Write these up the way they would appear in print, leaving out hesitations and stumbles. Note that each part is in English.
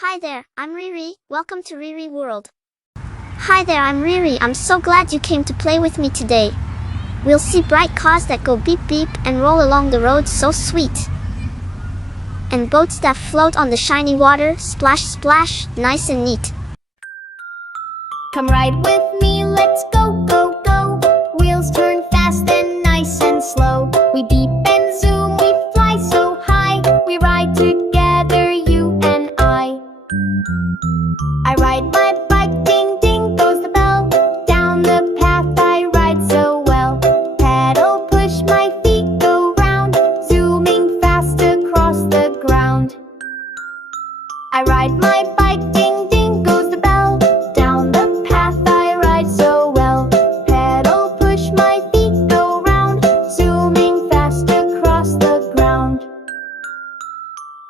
Hi there, I'm RiRi. Welcome to RiRi World. Hi there, I'm RiRi. I'm so glad you came to play with me today. We'll see bright cars that go beep beep and roll along the road so sweet. And boats that float on the shiny water, splash splash, nice and neat. Come ride with me, let's go, go, go. Wheels turn fast and nice and slow. We beep and zoom, we fly so high. We ride together, you and I. I ride my bike, ding ding goes the bell. Down the path I ride so well. Pedal, push, my feet go round, zooming fast across the ground. I ride my bike, ding ding goes the bell. Down the path I ride so well. Pedal, push, my feet go round, zooming fast across the ground.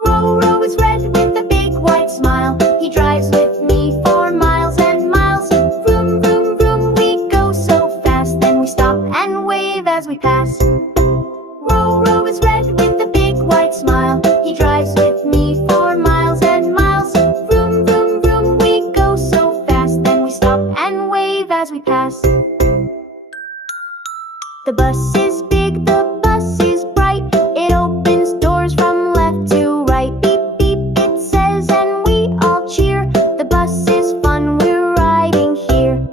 Ro-Ro is red with a big white smile. He drives with me for miles and miles. Vroom, vroom, vroom, we go so fast. Then we stop and wave as we pass. Ro-Ro is red with a big white smile. He drives with me for miles and miles. Vroom, vroom, vroom, we go so fast. Then we stop and wave as we pass. The bus is big, the bus is bright. It opens doors from left to right. Beep, beep, it says, and we all cheer. The bus is fun, we're riding here.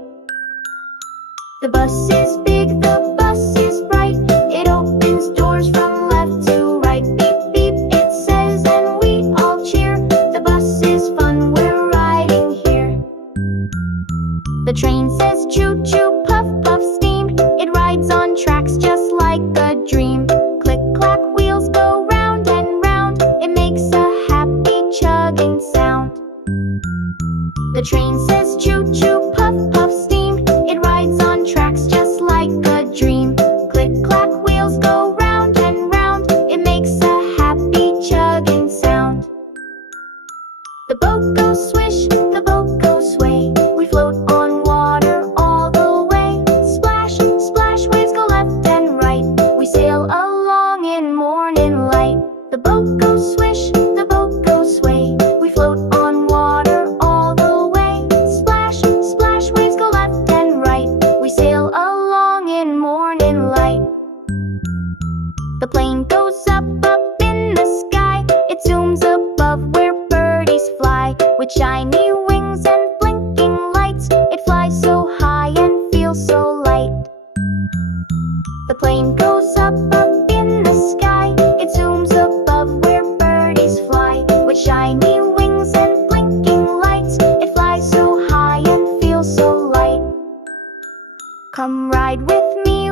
The bus is big, the bus is bright. It opens doors from left to right. Beep, beep, it says, and we all cheer. The bus is fun, we're riding here. The train says choo choo, puff puff steam. It rides on tracks just like a dream. Click clack, wheels go round and round. It makes a happy chugging sound. The train says choo choo, puff puff steam. It rides on tracks just like a dream. Click clack, wheels go round and round. It makes a happy chugging sound. The boat goes swish, the boat goes sway. We float on water all the way. Splash, splash, waves go left and right. We sail along in morning light. The boat goes swish, the boat goes sway. We float on water all the way. Splash, splash, waves go left and right. We sail along in morning light. The plane goes up, up in the sky. It zooms above where birdies fly. With shiny wings and blinking lights, it flies so high and feels so light. The plane goes up, up in the sky. It zooms above where birdies fly. With shiny wings and blinking lights, it flies so high and feels so light. Come ride with me,